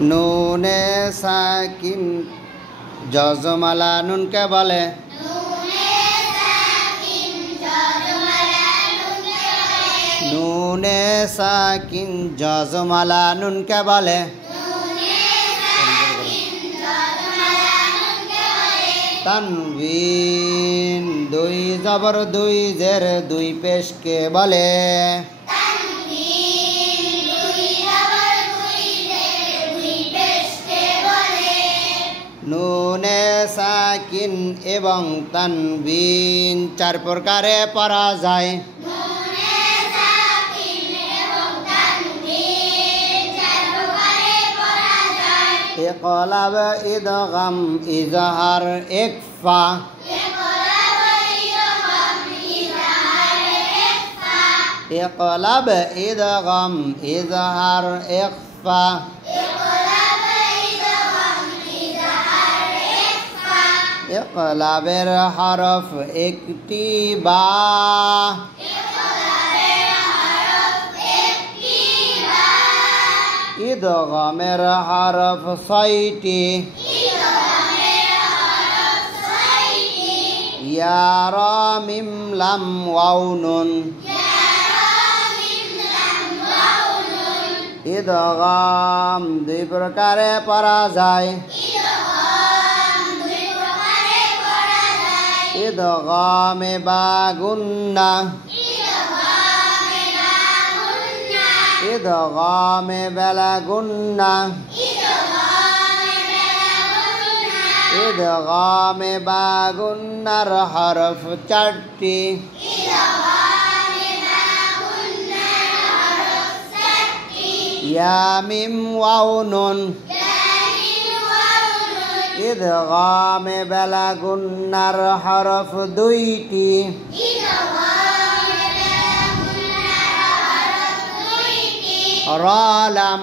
নুনে সাকিন জজমালা নুনকে বলে নুনে সাকিন জজমালা নুনকে বলে তানবিন দুই জবর দুই জের দুই পেশকে বলে নুনে সাকিন এবং তানবিন চার প্রকারে পড়া যায় ইকলাব ইদগাম ইজহার ইকফা ইকলাব ইদগাম ইজহার ইকফা ইকলাবের হরফ একটি বা ইদগামের হরফ ছয়টি ইয়া রা মিম লাম ওয়াও নুন ইদগাম দুই প্রকারে পড়া যায় ইদগামে বা গুন্না ইদগামে বেলা গুন্না ইদগামে বা গুন্নার হরফ চারটি ইয়া মিম ওয়াও নুন ইদগামে বেলা গুন্নার হরফ দুইটি রালাম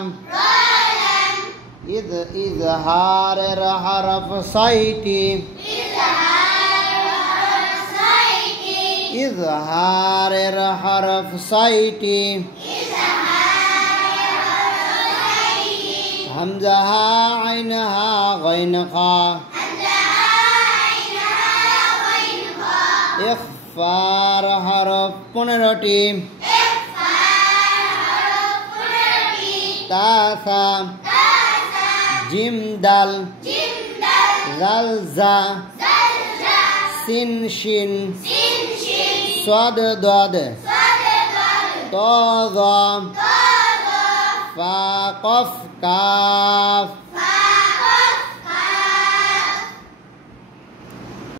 ইজহারের হরফ ছয়টি ইজহারের হরফ ছয়টি হামজা হা আইন হা গাইন খা ইখফার হরফ 15টি তাসা জিম দাল জাল জা সিন শিন সাদ দাদ ত ফা কফ কাফ